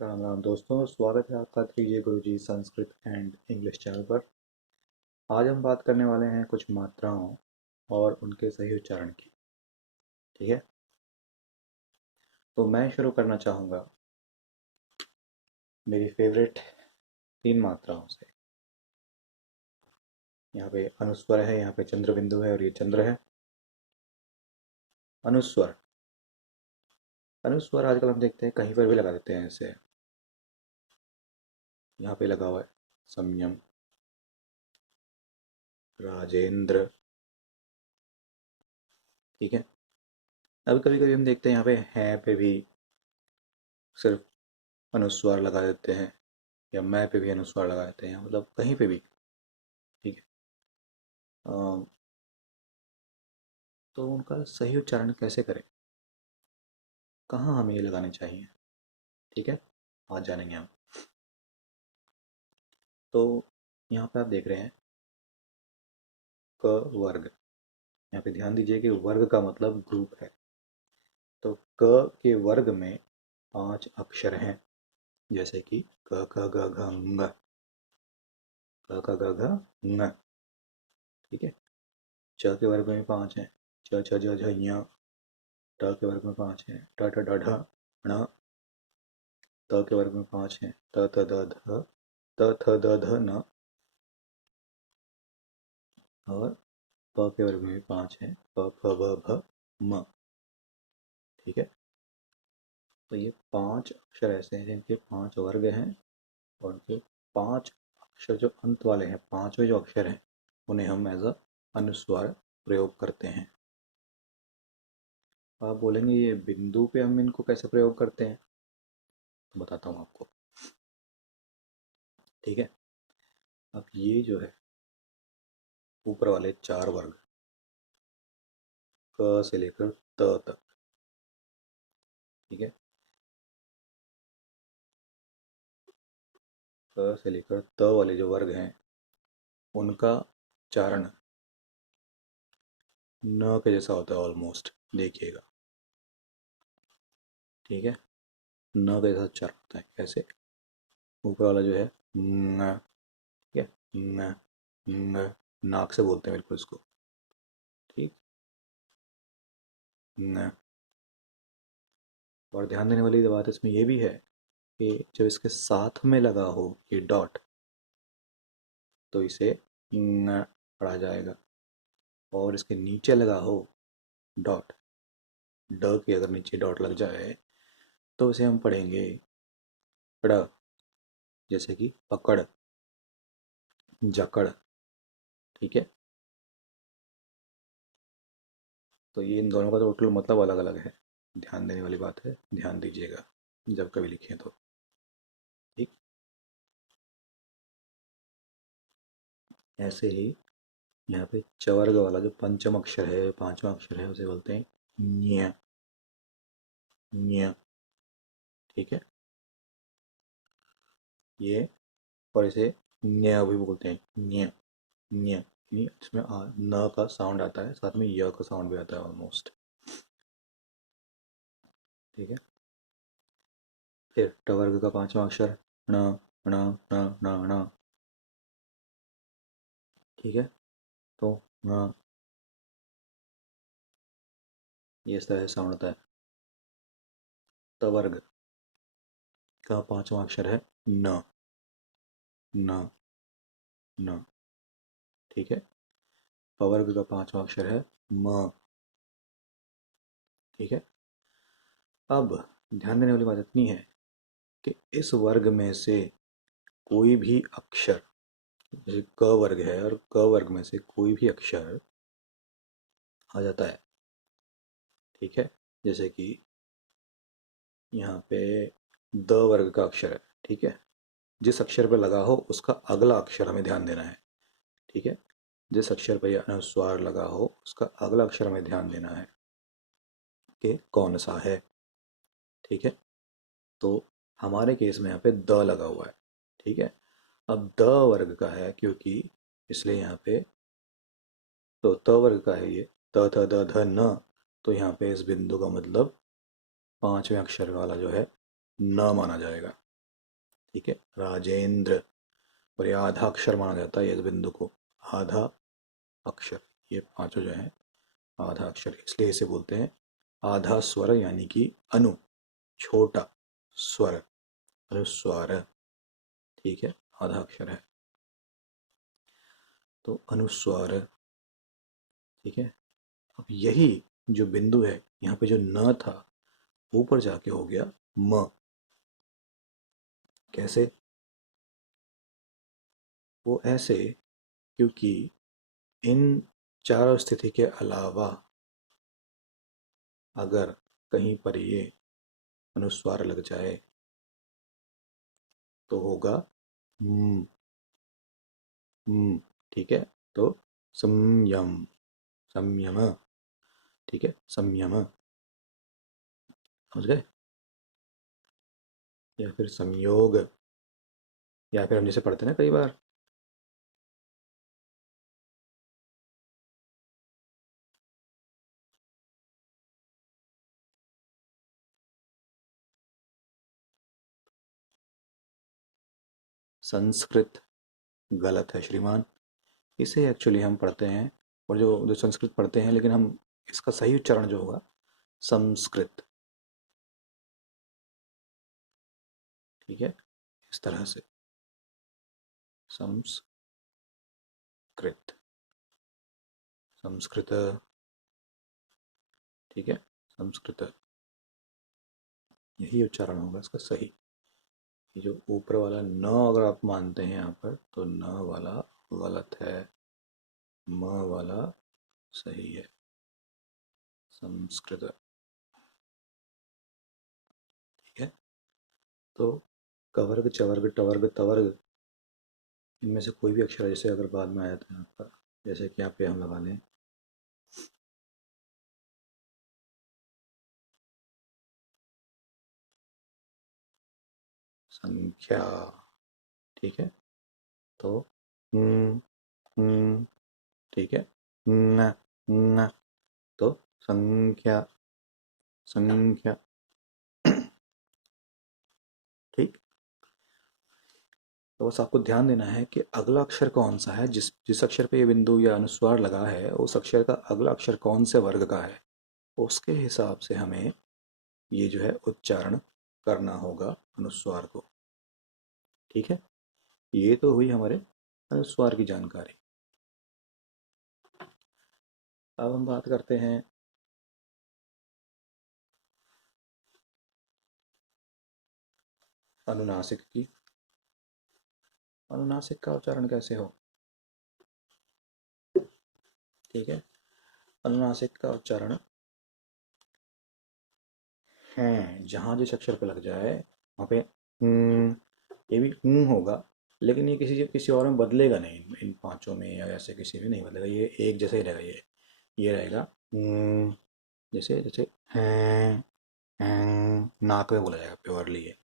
राम राम दोस्तों, स्वागत है आपका 3J Guruji Sanskrit and English channel पर। आज हम बात करने वाले हैं कुछ मात्राओं और उनके सही उच्चारण की। ठीक है, तो मैं शुरू करना चाहूँगा मेरी फेवरेट 3 मात्राओं से। यहाँ पे अनुस्वर है, यहाँ पे चंद्र बिंदु है और ये चंद्र है। अनुस्वर अनुस्वर आजकल हम देखते हैं कहीं पर भी लगा देते हैं ऐसे। यहाँ पे लगा हुआ है संयम, राजेंद्र। ठीक है, अब कभी कभी हम देखते हैं यहाँ पे है पे भी सिर्फ अनुस्वार लगा देते हैं, या मैं पे भी अनुस्वार लगा देते हैं, मतलब कहीं पे भी। ठीक है, तो उनका सही उच्चारण कैसे करें, कहाँ हमें ये लगाने चाहिए। ठीक है, आज जानेंगे हम। तो यहाँ पे आप देख रहे हैं क वर्ग। यहाँ पे ध्यान दीजिए कि वर्ग का मतलब ग्रुप है। तो क के वर्ग में 5 अक्षर हैं, जैसे कि क ख ग घ ng, क ख ग घ ng। ठीक है, च के वर्ग में 5 हैं, च छ ज झ ञ। ट के वर्ग में 5 हैं, ट ठ ड ढ ण। त के वर्ग में 5 हैं, त थ द ध, त थ द ध न। और प के वर्ग में भी 5 हैं, प फ ब भ म। ठीक है, तो ये 5 अक्षर ऐसे हैं जिनके 5 वर्ग हैं, और उनके 5 अक्षर जो अंत वाले हैं, 5वें जो अक्षर हैं, उन्हें हम एज अ अनुस्वार प्रयोग करते हैं। आप बोलेंगे ये बिंदु पे हम इनको कैसे प्रयोग करते हैं, तो बताता हूँ आपको। ठीक है, अब ये जो है ऊपर वाले 4 वर्ग, क से लेकर त तक। ठीक है, क से लेकर त वाले जो वर्ग हैं, उनका उच्चारण न के जैसा होता है ऑलमोस्ट, देखिएगा। ठीक है, न के जैसा उच्चारण होता है। कैसे? ऊपर वाला जो है न, ठीक है, न, न, नाक से बोलते हैं बिल्कुल इसको। ठीक, न। और ध्यान देने वाली बात इसमें यह भी है कि जब इसके साथ में लगा हो ये डॉट, तो इसे न पढ़ा जाएगा। और इसके नीचे लगा हो डॉट, ड के अगर नीचे डॉट लग जाए, तो इसे हम पढ़ेंगे ड़, जैसे कि पकड़, जकड़। ठीक है, तो ये इन दोनों का टोटल मतलब अलग अलग है। ध्यान देने वाली बात है, ध्यान दीजिएगा जब कभी लिखें तो। ठीक, ऐसे ही यहाँ पे चवर्ग वाला जो पंचम अक्षर है, 5वां अक्षर है, उसे बोलते हैं न्य, न्य। ठीक है, ये, और इसे न्य भी बोलते हैं, न्य, न्य। यानी इसमें न का साउंड आता है, साथ में य का साउंड भी आता है ऑलमोस्ट। ठीक है, फिर टवर्ग का 5वां अक्षर ण, ण, ण, ण, ण। ठीक है, तो ण, ये इस तरह से साउंड आता है। तवर्ग का 5वां अक्षर है न, न, न। ठीक है, पवर्ग का 5वां अक्षर है म। ठीक है, अब ध्यान देने वाली बात इतनी है कि इस वर्ग में से कोई भी अक्षर, जैसे क वर्ग है और क वर्ग में से कोई भी अक्षर आ जाता है। ठीक है, जैसे कि यहाँ पे द वर्ग का अक्षर है। ठीक है, जिस अक्षर पर लगा हो उसका अगला अक्षर हमें ध्यान देना है। ठीक है, जिस अक्षर पर यह अनुस्वार लगा हो उसका अगला अक्षर हमें ध्यान देना है कि कौन सा है। ठीक है, तो हमारे केस में यहाँ पे द लगा हुआ है। ठीक है, अब द वर्ग का है क्योंकि, इसलिए यहाँ पे, तो त वर्ग का है ये, त थ द ध न। तो यहाँ पे इस बिंदु का मतलब 5वें अक्षर वाला जो है न माना जाएगा। ठीक है, राजेंद्र, और ये आधा अक्षर माना जाता है इस बिंदु को, आधा अक्षर। ये पांचों जो है आधा अक्षर, इसलिए इसे बोलते हैं आधा स्वर, यानी कि अनु, छोटा स्वर, अनुस्वार। ठीक है, आधा अक्षर है तो अनुस्वार। ठीक है, अब यही जो बिंदु है, यहाँ पे जो न था ऊपर जाके हो गया म। कैसे? वो ऐसे, क्योंकि इन चारों स्थिति के अलावा अगर कहीं पर ये अनुस्वार लग जाए तो होगा म। म। ठीक है, तो संयम, संयम। ठीक है, संयम, समझ गए? या फिर संयोग, या फिर हम जैसे पढ़ते हैं ना कई बार, संस्कृत गलत है श्रीमान। इसे एक्चुअली हम पढ़ते हैं, और जो जो संस्कृत पढ़ते हैं, लेकिन हम इसका सही उच्चारण जो होगा संस्कृत। ठीक है, इस तरह से संस्कृत, संस्कृत। ठीक है, संस्कृत, यही उच्चारण होगा इसका सही। ये जो ऊपर वाला न अगर आप मानते हैं यहाँ पर, तो न वाला गलत है, म वाला सही है, संस्कृत। ठीक है, तो कवर्ग, चवर्ग, टवर्ग, तवर्ग, इनमें से कोई भी अक्षर जैसे अगर बाद में आया था यहाँ पर, जैसे कि यहाँ पे हम लगा लें संख्या। ठीक है, तो न, न, ठीक है, न, न, तो संख्या, संख्या। ठीक, तो बस आपको ध्यान देना है कि अगला अक्षर कौन सा है, जिस जिस अक्षर पे ये बिंदु या अनुस्वार लगा है, उस अक्षर का अगला अक्षर कौन से वर्ग का है, उसके हिसाब से हमें ये जो है उच्चारण करना होगा अनुस्वार को। ठीक है, ये तो हुई हमारे अनुस्वार की जानकारी। अब हम बात करते हैं अनुनासिक की। अनुनासिक का उच्चारण कैसे हो? ठीक है, अनुनासिक का उच्चारण है, जहाँ जिस अक्षर पे लग जाए वहाँ पे ये भी होगा, लेकिन ये किसी और में बदलेगा नहीं, इन पांचों में या ऐसे किसी में नहीं बदलेगा, ये एक जैसा ही रहेगा। ये रहेगा जैसे जैसे हैं, नाक में बोला जाएगा प्योरली ये।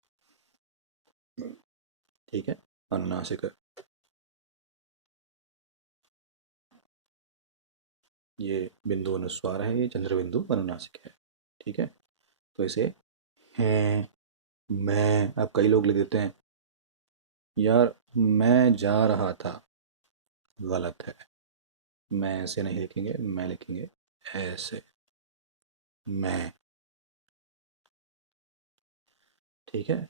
ठीक है, अनुनासिक, ये बिंदु अनुस्वार है, ये चंद्र बिंदु अनुनासिक है। ठीक है, तो इसे हैं, मैं, अब कई लोग लिख देते हैं यार मैं जा रहा था, गलत है। मैं ऐसे नहीं लिखेंगे, मैं लिखेंगे ऐसे, मैं। ठीक है,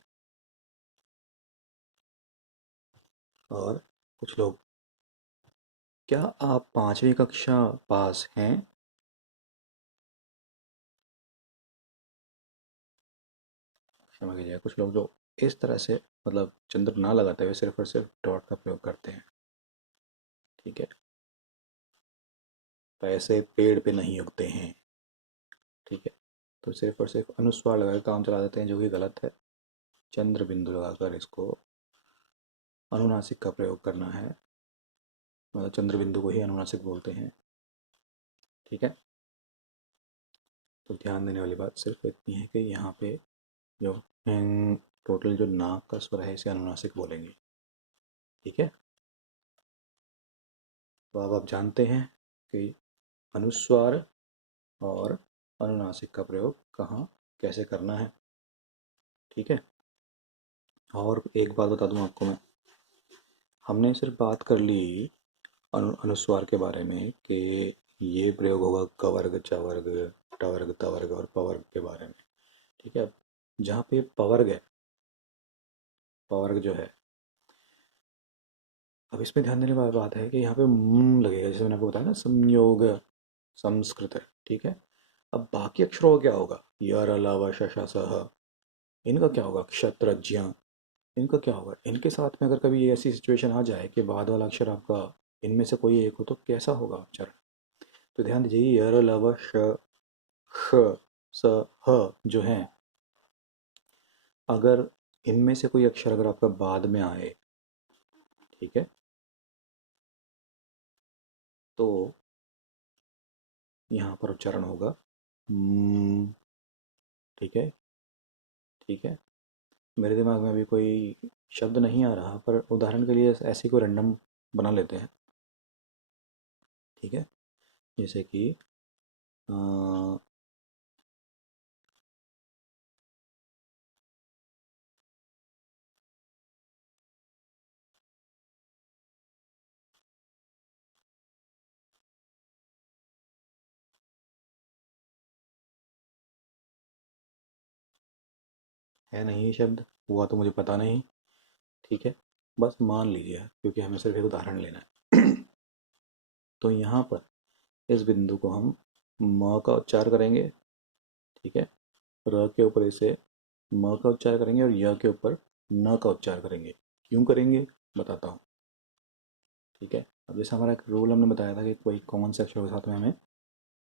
और कुछ लोग, क्या आप पांचवी कक्षा पास हैं? क्षमा कीजिएगा, कुछ लोग जो इस तरह से मतलब चंद्र ना लगाते हुए सिर्फ और सिर्फ डॉट का प्रयोग करते हैं। ठीक है, पैसे पेड़ पे नहीं उगते हैं। ठीक है, तो सिर्फ और सिर्फ अनुस्वार लगाकर काम चला देते हैं, जो कि गलत है। चंद्र बिंदु लगाकर इसको अनुनासिक का प्रयोग करना है, मतलब चंद्र बिंदु को ही अनुनासिक बोलते हैं। ठीक है, तो ध्यान देने वाली बात सिर्फ इतनी है कि यहाँ पे जो टोटल जो नाक का स्वर है इसे अनुनासिक बोलेंगे। ठीक है, तो अब आप जानते हैं कि अनुस्वार और अनुनासिक का प्रयोग कहाँ कैसे करना है। ठीक है, और एक बात बता दूं आपको मैं, हमने सिर्फ बात कर ली अनुस्वार के बारे में कि ये प्रयोग होगा कवर्ग चवर्ग टवर्ग तवर्ग और पवर्ग के बारे में। ठीक है, अब जहाँ पे पवर्ग है, पवर्ग जो है, अब इसमें ध्यान देने वाली बात है कि यहाँ पे लगेगा, जैसे मैंने आपको बताया ना, संयोग संस्कृत है। ठीक है, अब बाकी अक्षरों का क्या होगा, यर अलावा शशा सह, इनका क्या होगा, क्षत्र ज्ञ, इनका क्या होगा, इनके साथ में अगर कभी ऐसी सिचुएशन आ जाए कि बाद वाला अक्षर आपका इनमें से कोई एक हो तो कैसा होगा उच्चारण। तो ध्यान दीजिए, यर लव श ख स ह जो हैं, अगर इनमें से कोई अक्षर अगर आपका बाद में आए, ठीक है, तो यहाँ पर उच्चारण होगा ठीक है। ठीक है, मेरे दिमाग में अभी कोई शब्द नहीं आ रहा, पर उदाहरण के लिए ऐसे कोई रैंडम बना लेते हैं। ठीक है, जैसे कि अ, है नहीं ये शब्द, हुआ तो मुझे पता नहीं। ठीक है, बस मान लीजिए क्योंकि हमें सिर्फ एक उदाहरण लेना है। तो यहाँ पर इस बिंदु को हम म का उच्चार करेंगे। ठीक है, र के ऊपर इसे म का उच्चार करेंगे और य के ऊपर न का उच्चार करेंगे। क्यों करेंगे, बताता हूँ। ठीक है, अब जैसे हमारा एक रूल हमने बताया था कि कोई कॉमन से अक्षरों के साथ में हमें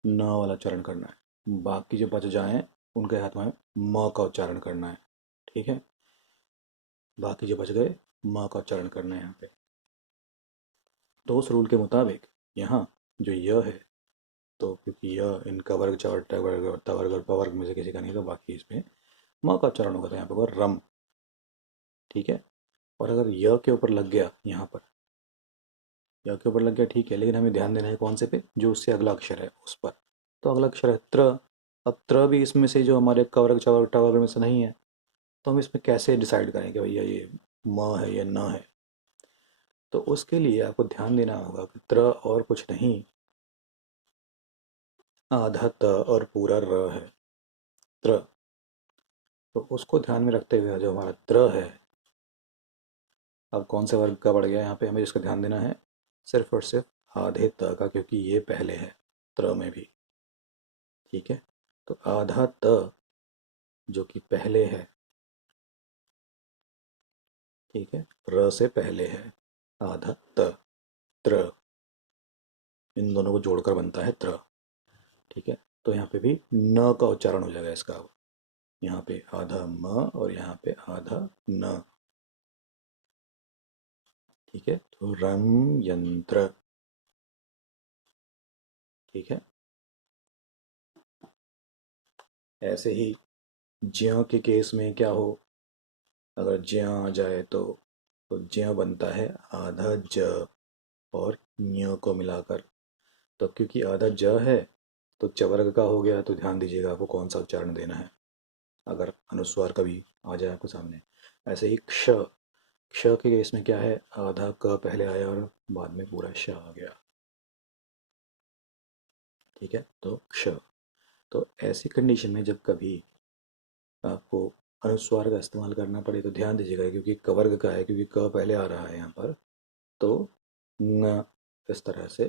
न वाला उच्चारण करना है, बाकी जो बच जाएं उनके हाथ में म का उच्चारण करना है। ठीक है, बाकी जो बच गए म का उच्चारण करना है यहाँ पे। तो उस रूल के मुताबिक यहाँ जो य है, तो क्योंकि यह इनका वर्ग चौटा वर्ग और तवर्ग और पवर्ग में से किसी का नहीं, तो बाकी इसमें म का उच्चारण होगा, तो यहाँ पे होगा रम। ठीक है, और अगर य के ऊपर लग गया, यहाँ पर य के ऊपर लग गया, ठीक है, लेकिन हमें ध्यान देना है कौन से पे, जो उससे अगला अक्षर है उस पर। तो अगला अक्षर है त्र। अब त्र भी इसमें से जो हमारे कवर्ग चवर्ग टवर्ग में से नहीं है, तो हम इसमें कैसे डिसाइड करें कि भैया ये म है या न है। तो उसके लिए आपको ध्यान देना होगा कि त्र और कुछ नहीं, आधा त और पूरा र है, त्र। तो उसको ध्यान में रखते हुए जो हमारा त्र है, अब कौन से वर्ग का बढ़ गया यहाँ पे, हमें जिसका ध्यान देना है सिर्फ और सिर्फ आधे त का, क्योंकि ये पहले है त्र में भी। ठीक है, तो आधा त जो कि पहले है, ठीक है, र से पहले है, आधा त, त्र, इन दोनों को जोड़कर बनता है त्र। ठीक है, तो यहाँ पे भी न का उच्चारण हो जाएगा इसका। अब यहाँ पे आधा म और यहाँ पे आधा न। ठीक है, तो रंग यंत्र। ठीक है, ऐसे ही ज्य के केस में क्या हो, अगर ज्य आ जाए तो ज्य बनता है आधा ज और ञ को मिलाकर। तो क्योंकि आधा ज है तो चवर्ग का हो गया, तो ध्यान दीजिएगा आपको कौन सा उच्चारण देना है अगर अनुस्वार कभी आ जाए आपके सामने। ऐसे ही क्ष, क्ष के केस में क्या है, आधा क पहले आया और बाद में पूरा श आ गया। ठीक है, तो क्ष। तो ऐसी कंडीशन में जब कभी आपको अनुस्वार का इस्तेमाल करना पड़े तो ध्यान दीजिएगा, क्योंकि कवर्ग का है, क्योंकि क पहले आ रहा है यहाँ पर, तो न इस तरह से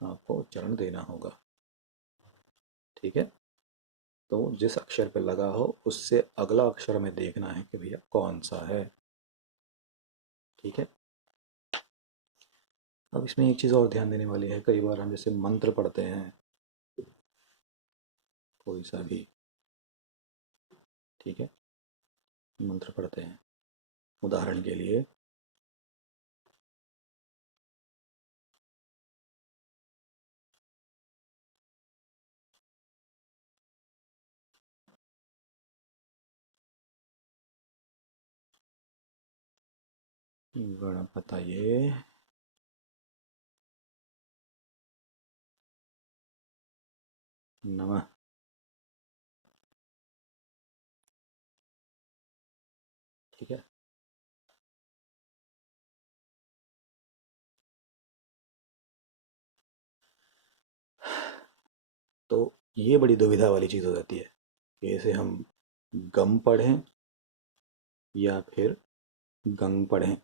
आपको उच्चारण देना होगा। ठीक है, तो जिस अक्षर पे लगा हो उससे अगला अक्षर हमें देखना है कि भैया कौन सा है। ठीक है, अब इसमें एक चीज़ और ध्यान देने वाली है, कई बार हम जैसे मंत्र पढ़ते हैं कोई सा भी, ठीक है, मंत्र पढ़ते हैं, उदाहरण के लिए गणपतये नमः। ठीक है। तो ये बड़ी दुविधा वाली चीज़ हो जाती है कि इसे हम गम पढ़ें या फिर गंग पढ़ें।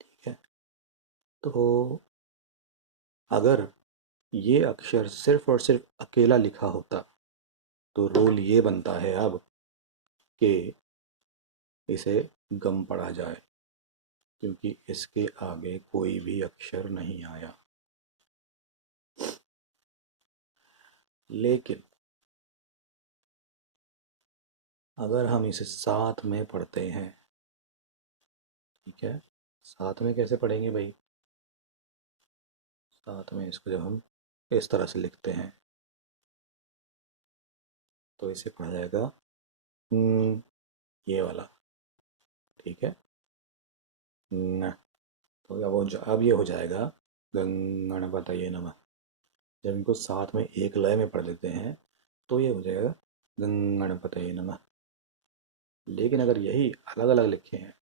ठीक है। तो अगर ये अक्षर सिर्फ और सिर्फ अकेला लिखा होता तो रूल ये बनता है अब कि इसे गम पढ़ा जाए, क्योंकि इसके आगे कोई भी अक्षर नहीं आया। लेकिन अगर हम इसे साथ में पढ़ते हैं, ठीक है, साथ में कैसे पढ़ेंगे भाई? साथ में इसको जब हम इस तरह से लिखते हैं तो इसे पढ़ा जाएगा ये वाला। ठीक है। न। तो अब ये हो जाएगा गणपतये नमः। जब इनको साथ में एक लय में पढ़ लेते हैं तो ये हो जाएगा गणपतये नमः। लेकिन अगर यही अलग अलग लिखे हैं,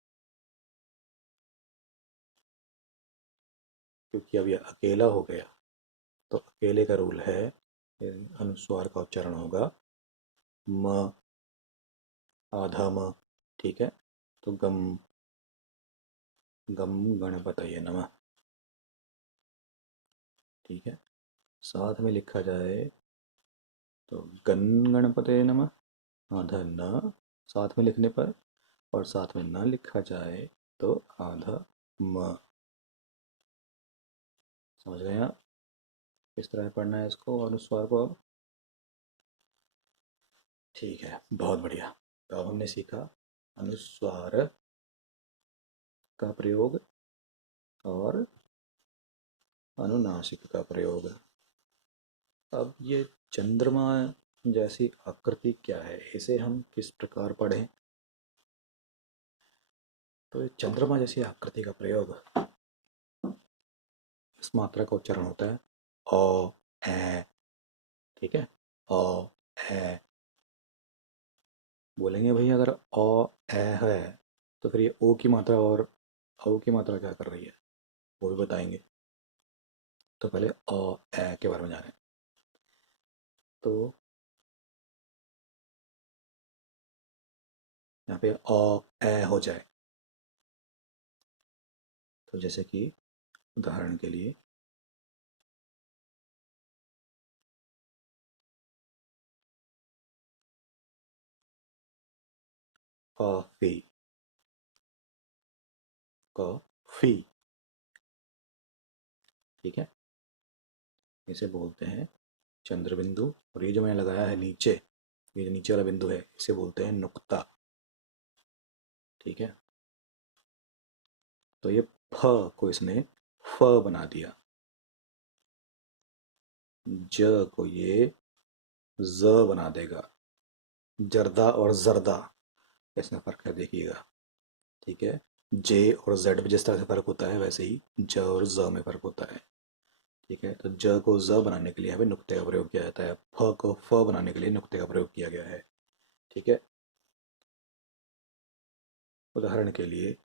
क्योंकि अब ये अकेला हो गया, तो अकेले का रूल है अनुस्वार का उच्चारण होगा म, आधा म। ठीक है। तो गम गम गणपतये नमः। ठीक है। साथ में लिखा जाए तो गण गणपतये नमः आधा न साथ में लिखने पर, और साथ में न लिखा जाए तो आधा म। समझ गए आप किस तरह पढ़ना है इसको अनुस्वार को अब? ठीक है, बहुत बढ़िया। तो अब हमने सीखा अनुस्वार का प्रयोग और अनुनासिक का प्रयोग। अब ये चंद्रमा जैसी आकृति क्या है, इसे हम किस प्रकार पढ़ें? तो ये चंद्रमा जैसी आकृति का प्रयोग, इस मात्रा का उच्चारण होता है अ ए। ठीक है। अ ए बोलेंगे भैया, अगर अ ए है तो फिर ये ओ की मात्रा और औ की मात्रा क्या कर रही है, वो भी बताएंगे। तो पहले अ ए के बारे में जानें। तो यहाँ पे अ ए हो जाए तो जैसे कि उदाहरण के लिए कॉफी, कॉफी। ठीक है। इसे बोलते हैं चंद्र बिंदु, और ये जो मैंने लगाया है नीचे, ये जो नीचे वाला बिंदु है, इसे बोलते हैं नुक्ता। ठीक है। तो ये फ को इसने फ बना दिया, ज को ये ज बना देगा। जर्दा और जर्दा, इसमें फर्क है देखिएगा। ठीक है। जे और जेड में जिस तरह से फर्क होता है, वैसे ही ज और ज में फर्क होता है। ठीक है। तो ज को ज बनाने के लिए यहाँ पे नुक्ते का प्रयोग किया जाता है, फ को फ बनाने के लिए नुक्ते का प्रयोग किया गया है। ठीक है। उदाहरण के लिए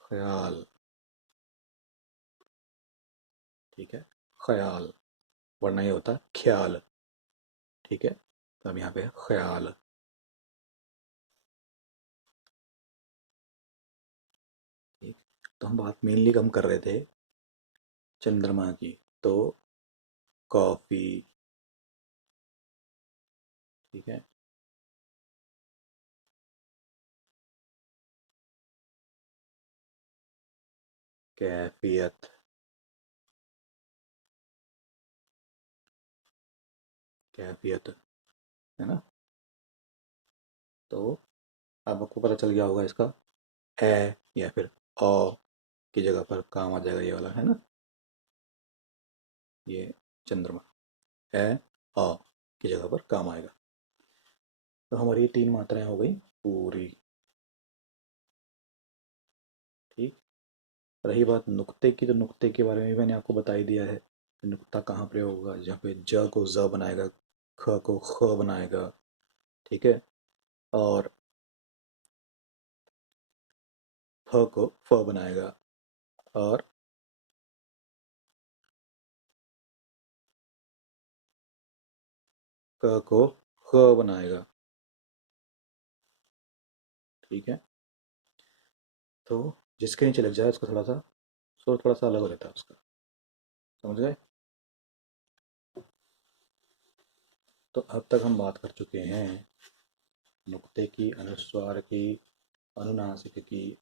ख्याल। ठीक है। ख्याल, वरना ये होता है ख्याल। ठीक है। तो अब यहाँ पे ख्याल। ठीक। तो हम बात मेनली कम कर रहे थे चंद्रमा की, तो कॉफी। ठीक है। कैफियत, कैफियत, है ना? तो अब आपको पता चल गया होगा इसका ए या फिर अ की जगह पर काम आ जाएगा ये वाला, है ना? ये चंद्रमा ए अ की जगह पर काम आएगा। तो हमारी ये तीन मात्राएं हो गई पूरी। ठीक। रही बात नुक्ते की, तो नुक्ते के बारे में भी मैंने आपको बता ही दिया है। नुक्ता कहाँ प्रयोग होगा? जहाँ पे ज को ज बनाएगा, ख को ख बनाएगा, ठीक है, और फ को फ बनाएगा, और क को ख बनाएगा, ठीक है। तो जिसके नीचे लग जाए उसका थोड़ा सा स्वर थोड़ा सा अलग हो जाता है उसका, समझ गए? तो अब तक हम बात कर चुके हैं नुक्ते की, अनुस्वार की, अनुनासिक की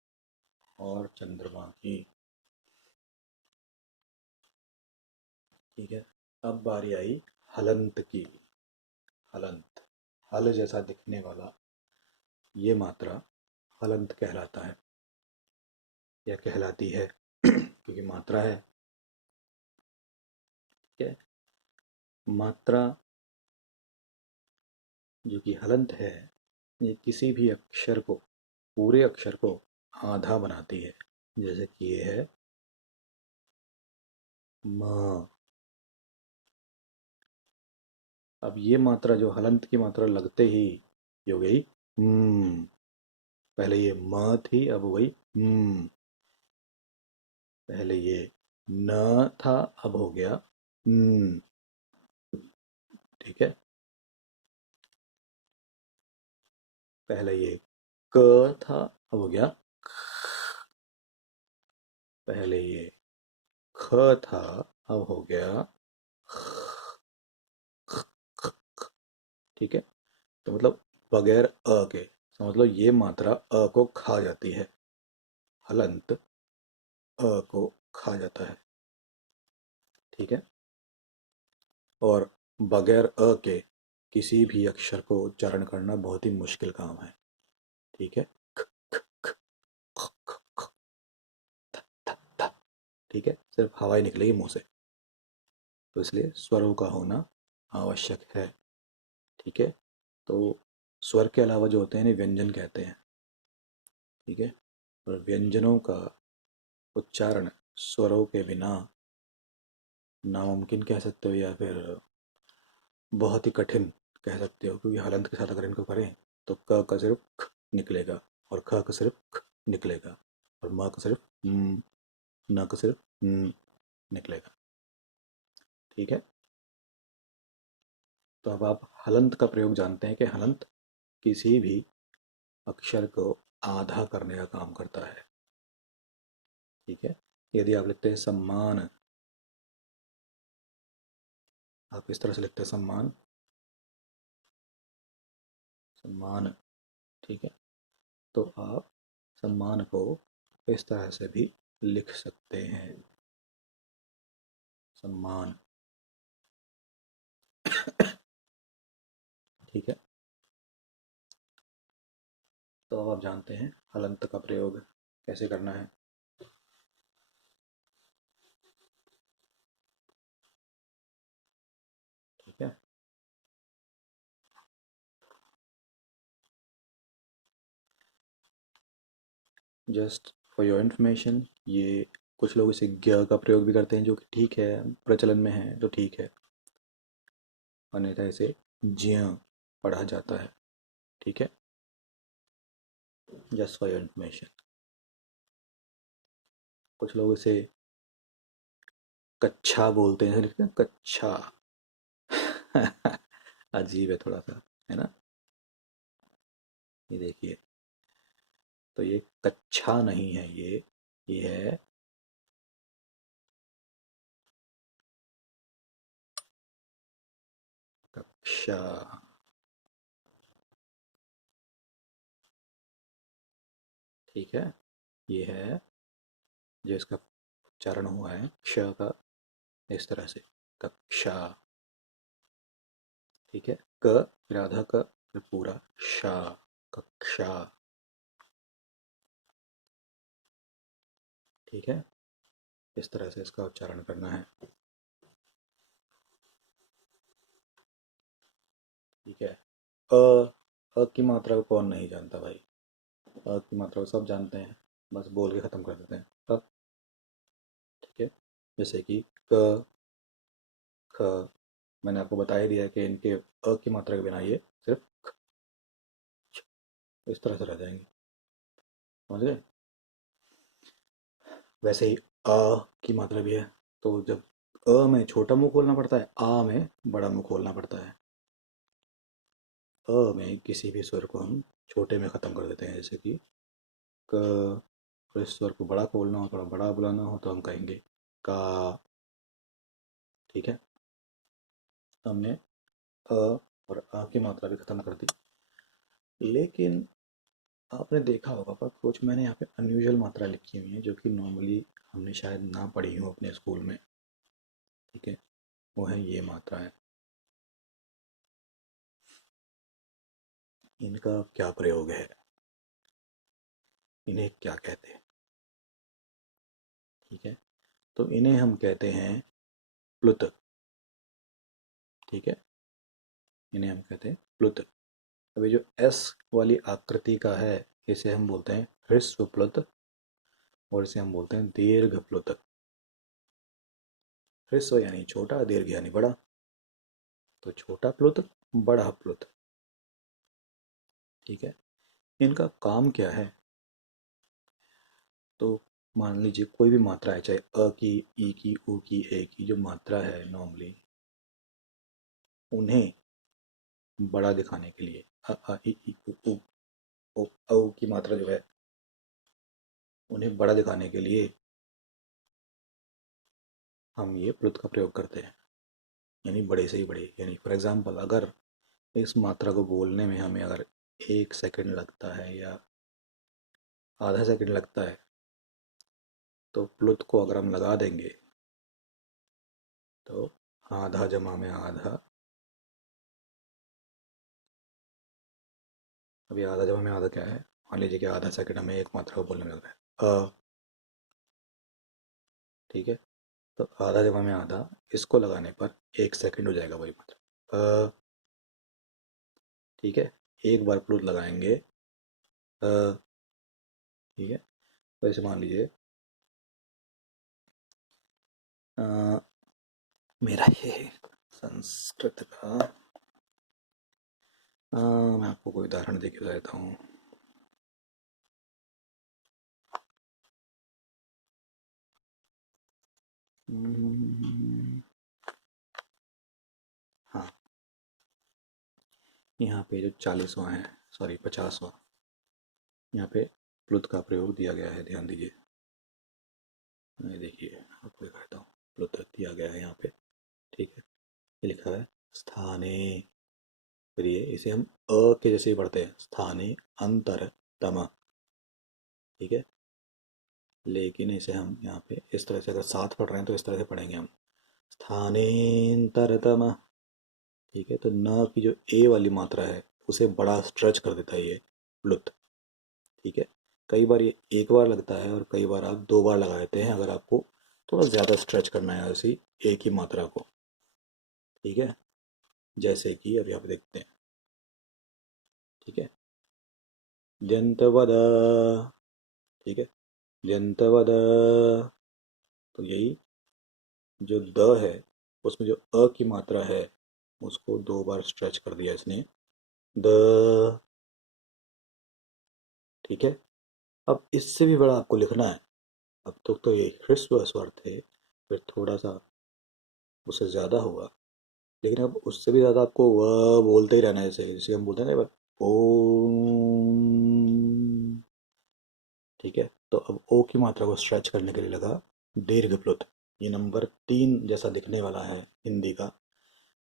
और चंद्रमा की, ठीक है। अब बारी आई हलंत की। हलंत, हल जैसा दिखने वाला ये मात्रा हलंत कहलाता है या कहलाती है क्योंकि मात्रा है, ठीक है। मात्रा जो कि हलंत है, ये किसी भी अक्षर को, पूरे अक्षर को आधा बनाती है। जैसे कि ये है म। अब ये मात्रा जो हलंत की मात्रा लगते ही ये हो गई पहले ये म थी, अब हो गई पहले ये न था, अब हो गया न, ठीक है। पहले ये क था, अब हो गया, पहले ये ख था, अब हो गया, ठीक है। तो मतलब बगैर अ के, समझ लो ये मात्रा अ को खा जाती है, हलंत अ को खा जाता है, ठीक है। और बगैर अ के किसी भी अक्षर को उच्चारण करना बहुत ही मुश्किल काम है, ठीक है। ठीक है, सिर्फ हवा ही निकलेगी मुंह से, तो इसलिए स्वरों का होना आवश्यक है, ठीक है। तो स्वर के अलावा जो होते हैं इन्हें व्यंजन कहते हैं, ठीक है। और व्यंजनों का उच्चारण स्वरों के बिना नामुमकिन कह सकते हो, या फिर बहुत ही कठिन कह सकते हो, क्योंकि हलंत के साथ अगर इनको करें तो क का सिर्फ ख निकलेगा, और ख का सिर्फ ख निकलेगा, और म का सिर्फ न का सिर्फ निकलेगा, ठीक है। तो अब आप हलंत का प्रयोग जानते हैं कि हलंत किसी भी अक्षर को आधा करने का काम करता है, ठीक है। यदि आप लिखते हैं सम्मान, आप इस तरह से लिखते हैं सम्मान, सम्मान, ठीक है। तो आप सम्मान को इस तरह से भी लिख सकते हैं, सम्मान, ठीक है। तो अब आप जानते हैं हलंत का प्रयोग कैसे करना है, ठीक है। जस्ट फॉर योर इन्फॉर्मेशन, ये कुछ लोग इसे ज्ञ का प्रयोग भी करते हैं, जो कि ठीक है, प्रचलन में है तो ठीक है, अन्यथा इसे ज्ञ पढ़ा जाता है, ठीक है। जस्ट फॉर योर इन्फॉर्मेशन, कुछ लोग इसे कच्छा बोलते हैं, लिखते हैं कच्छा अजीब है थोड़ा सा, है ना। ये देखिए, तो ये कच्छा नहीं है, ये है कक्षा, ठीक है। ये है जो इसका उच्चारण हुआ है क्ष का, इस तरह से कक्षा, ठीक है। क फिर आधा क फिर पूरा शा, कक्षा, ठीक है। इस तरह से इसका उच्चारण करना है, ठीक है। अ की मात्रा को कौन नहीं जानता भाई? अ की मात्रा को सब जानते हैं, बस बोल के ख़त्म कर देते हैं अ, ठीक है। जैसे कि क, मैंने आपको बता ही दिया कि इनके की मात्रा के बिना ये सिर्फ इस तरह से रह जाएंगे, समझ गए। वैसे ही की मात्रा भी है, तो जब में छोटा मुंह खोलना पड़ता है, आ में बड़ा मुंह खोलना पड़ता है। में किसी भी स्वर को हम छोटे में ख़त्म कर देते हैं, जैसे कि क। और इस स्वर को बड़ा खोलना हो, थोड़ा बड़ा बुलाना हो, तो हम कहेंगे का। ठीक है, तो हमने और की मात्रा भी ख़त्म कर दी। लेकिन आपने देखा होगा पर कुछ मैंने यहाँ पे अनयूजुअल मात्रा लिखी हुई है, जो कि नॉर्मली हमने शायद ना पढ़ी हो अपने स्कूल में। ठीक है, वो है ये मात्रा है। इनका क्या प्रयोग है, इन्हें क्या कहते हैं? ठीक है, तो इन्हें हम कहते हैं प्लुत। ठीक है, इन्हें हम कहते हैं प्लुत। अभी जो एस वाली आकृति का है, इसे हम बोलते हैं ह्रस्व प्लुत, और इसे हम बोलते हैं दीर्घ प्लुत। ह्रस्व यानी छोटा, दीर्घ यानी बड़ा, तो छोटा प्लुत, बड़ा प्लुत। ठीक है, इनका काम क्या है? तो मान लीजिए कोई भी मात्रा है, चाहे अ की, ई की, उ की, ए की, जो मात्रा है नॉर्मली, उन्हें बड़ा दिखाने के लिए ई उ औ की मात्रा जो है, उन्हें बड़ा दिखाने के लिए हम ये प्लुत का प्रयोग करते हैं, यानी बड़े से ही बड़े। यानी फॉर एग्जांपल, अगर इस मात्रा को बोलने में हमें अगर 1 सेकंड लगता है या आधा सेकंड लगता है, तो प्लुत को अगर हम लगा देंगे, तो आधा जमा में आधा। अभी आधा जमा में आधा क्या है? मान लीजिए कि आधा सेकंड हमें एक मात्रा को बोलने में लग रहा है ठीक है, तो आधा जमा में आधा, इसको लगाने पर 1 सेकंड हो जाएगा वही मात्रा ठीक है, एक बार प्लुत लगाएंगे ठीक है। तो ऐसे मान लीजिए मेरा ये संस्कृत का मैं आपको कोई उदाहरण देके बताता हूँ। हाँ, यहाँ पे जो 40वां है, सॉरी 50वां, यहाँ पे प्लुत का प्रयोग दिया गया है, ध्यान दीजिए। ये देखिए, आपको दिखाता हूँ, प्लुत दिया गया है यहाँ पे। ठीक है, ये लिखा है स्थाने। फिर ये इसे हम के जैसे ही पढ़ते हैं, स्थाने अंतरतम। ठीक है, लेकिन इसे हम यहाँ पे इस तरह से, अगर साथ पढ़ रहे हैं तो इस तरह से पढ़ेंगे हम, स्थानेन्तरतम। ठीक है, तो न की जो ए वाली मात्रा है, उसे बड़ा स्ट्रेच कर देता है ये प्लुत। ठीक है, कई बार ये एक बार लगता है और कई बार आप 2 बार लगा देते हैं, अगर आपको थोड़ा ज़्यादा स्ट्रेच करना है ऐसी एक ही मात्रा को। ठीक है, जैसे कि अभी आप देखते हैं। ठीक है, जंतवद। ठीक है, जंतवद। तो यही जो द है, उसमें जो की मात्रा है, उसको 2 बार स्ट्रेच कर दिया इसने, द। ठीक है, अब इससे भी बड़ा आपको लिखना है। अब तो ये ह्रस्व स्वर थे, फिर थोड़ा सा उससे ज़्यादा हुआ, लेकिन अब उससे भी ज़्यादा आपको वह बोलते ही रहना है, जैसे जैसे हम बोलते हैं ना, ओम। ठीक है, तो अब ओ की मात्रा को स्ट्रेच करने के लिए लगा दीर्घ प्लुत। ये नंबर 3 जैसा दिखने वाला है हिंदी का,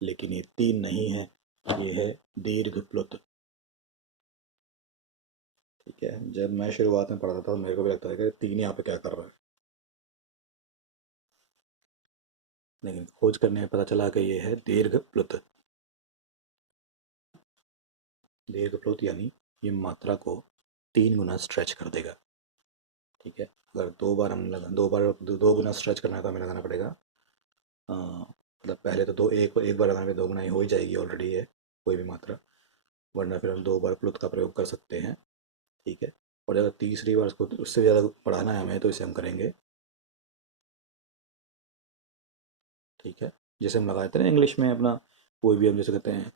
लेकिन ये 3 नहीं है, ये है दीर्घ प्लुत। ठीक है, जब मैं शुरुआत में पढ़ा था तो मेरे को भी लगता था कि 3 यहाँ पे क्या कर रहा है, लेकिन खोज करने में पता चला कि ये है दीर्घ प्लुत। दीर्घ प्लुत यानी ये मात्रा को 3 गुना स्ट्रेच कर देगा। ठीक है, अगर 2 बार हम लगा, 2 बार 2 गुना स्ट्रेच करना है तो हमें लगाना पड़ेगा मतलब पहले तो एक बार लगाने में 2 गुना ही हो ही जाएगी ऑलरेडी है कोई भी मात्रा, वरना फिर हम 2 बार प्लुत का प्रयोग कर सकते हैं। ठीक है, और अगर तीसरी बार उसको उससे ज़्यादा बढ़ाना है हमें, तो इसे हम करेंगे। ठीक है, जैसे हम लगाते हैं ना इंग्लिश में अपना, कोई भी हम जैसे कहते हैं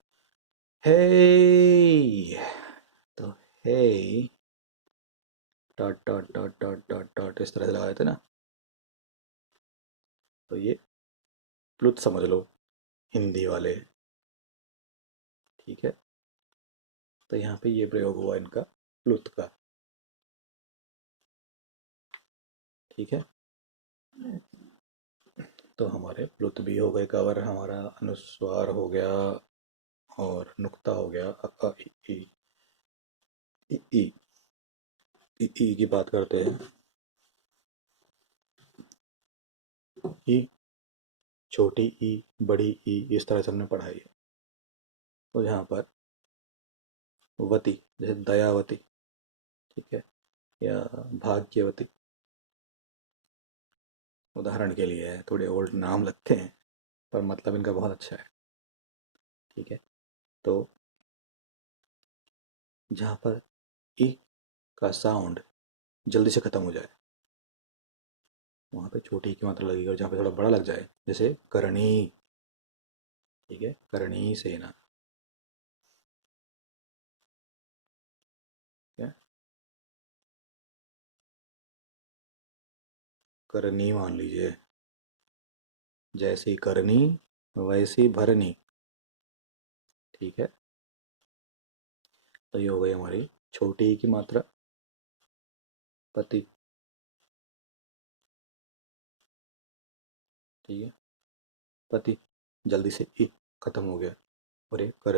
हे, तो हे dot dot dot dot dot dot इस तरह से लगाए थे ना, तो ये प्लुत समझ लो, हिंदी वाले। ठीक है, तो यहाँ पे ये प्रयोग हुआ इनका प्लुत का। ठीक है, तो हमारे प्लुत भी हो गए कवर, हमारा अनुस्वार हो गया और नुक्ता हो गया। अ इ ई ई ई की बात करते हैं। ई, छोटी ई, बड़ी ई, इस तरह से हमने पढ़ाई है। तो यहाँ पर वती, जैसे दयावती, ठीक है, या भाग्यवती, उदाहरण के लिए है, थोड़े ओल्ड नाम लगते हैं पर मतलब इनका बहुत अच्छा है। ठीक है, तो जहाँ पर ई का साउंड जल्दी से ख़त्म हो जाए, वहाँ पे छोटी की मात्रा लगेगी, और जहाँ पे थोड़ा बड़ा लग जाए, जैसे करणी, ठीक है, करणी सेना, क्या, करनी मान लीजिए, जैसी करनी वैसी भरनी। ठीक है, तो ये हो गई हमारी छोटी ई की मात्रा, पति। ठीक है, पति, जल्दी से ई खत्म हो गया, और ये करनी।